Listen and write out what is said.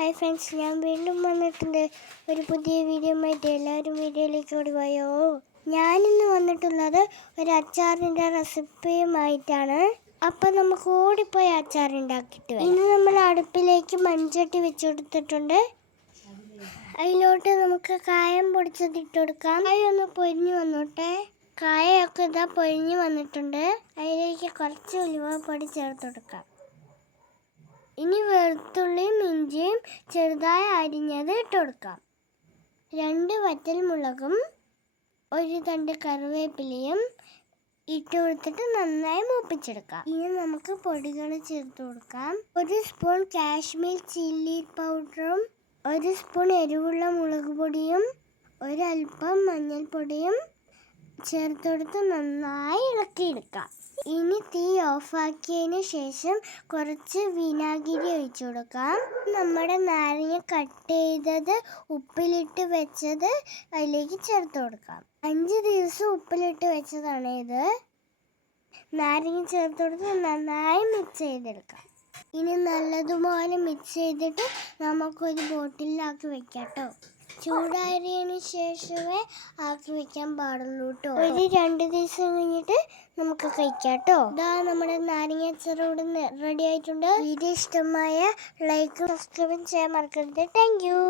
Hi friends, ഞാൻ വീണ്ടും വന്നിട്ടുണ്ട് ഒരു പുതിയ വീഡിയോയുമായിട്ട്. എല്ലാവരും വീഡിയോയിലേക്ക് ഓടിവായോ. ഞാനിന്ന് വന്നിട്ടുള്ളത് ഒരു അച്ചാറിൻ്റെ റെസിപ്പിയുമായിട്ടാണ്. അപ്പം നമുക്ക് ഓടിപ്പോയി അച്ചാർ ഉണ്ടാക്കിയിട്ട് വരാം. ഇന്ന് നമ്മൾ അടുപ്പിലേക്ക് മൺചട്ടി വെച്ച് കൊടുത്തിട്ടുണ്ട്. അതിലോട്ട് നമുക്ക് കായം പൊടിച്ചതിട്ട് കൊടുക്കാം. കായം ഒന്ന് പൊരിഞ്ഞു വന്നോട്ടെ. കായൊക്കെ ഇതാ പൊരിഞ്ഞു വന്നിട്ടുണ്ട്. അതിലേക്ക് കുറച്ച് ഉലുവപ്പൊടി ചേർത്ത് കൊടുക്കാം. ഇനി വെളുത്തുള്ളിയും ഇഞ്ചിയും ചെറുതായി അരിഞ്ഞത് ഇട്ട് കൊടുക്കാം. 2 വറ്റൽമുളകും 1 തണ്ട് കറിവേപ്പിലയും ഇട്ട് കൊടുത്തിട്ട് നന്നായി മൂപ്പിച്ചെടുക്കാം. ഇനി നമുക്ക് പൊടികൾ ചേർത്ത് കൊടുക്കാം. 1 സ്പൂൺ കാശ്മീർ ചില്ലി പൗഡറും 1 സ്പൂൺ എരിവുള്ള മുളക് പൊടിയും ഒരൽപ്പം മഞ്ഞൾപ്പൊടിയും ചേർത്ത് കൊടുത്ത് നന്നായി ഇളക്കിയെടുക്കാം. ഇനി തീ ഓഫാക്കിയതിന് ശേഷം കുറച്ച് വിനാഗിരി ഒഴിച്ചു കൊടുക്കാം. നമ്മുടെ നാരങ്ങ കട്ട് ചെയ്തത് ഉപ്പിലിട്ട് വെച്ചത് അതിലേക്ക് ചേർത്ത് കൊടുക്കാം. 5 ദിവസം ഉപ്പിലിട്ട് വെച്ചതാണ് ഇത്. നാരങ്ങ ചേർത്ത് കൊടുത്ത് നന്നായി മിക്സ് ചെയ്തെടുക്കാം. ഇനി നല്ലതുപോലെ മിക്സ് ചെയ്തിട്ട് നമുക്കൊരു ബോട്ടിലാക്കി വെക്കാം കേട്ടോ. ചൂടാറിയതിന് ശേഷമേ ആക്കി വെക്കാൻ പാടുള്ളൂ കേട്ടോ. ഒരു 2 ദിവസം കഴിഞ്ഞിട്ട് നമുക്ക് കഴിക്കാം കേട്ടോ. ഇതാ നമ്മുടെ നാരങ്ങ അച്ചാർ ഇവിടെ റെഡി ആയിട്ടുണ്ട്. വീഡിയോ ഇഷ്ടമായ ലൈക്ക് സബ്സ്ക്രൈബ് ചെയ്യാൻ മറക്കരുത്. Thank you.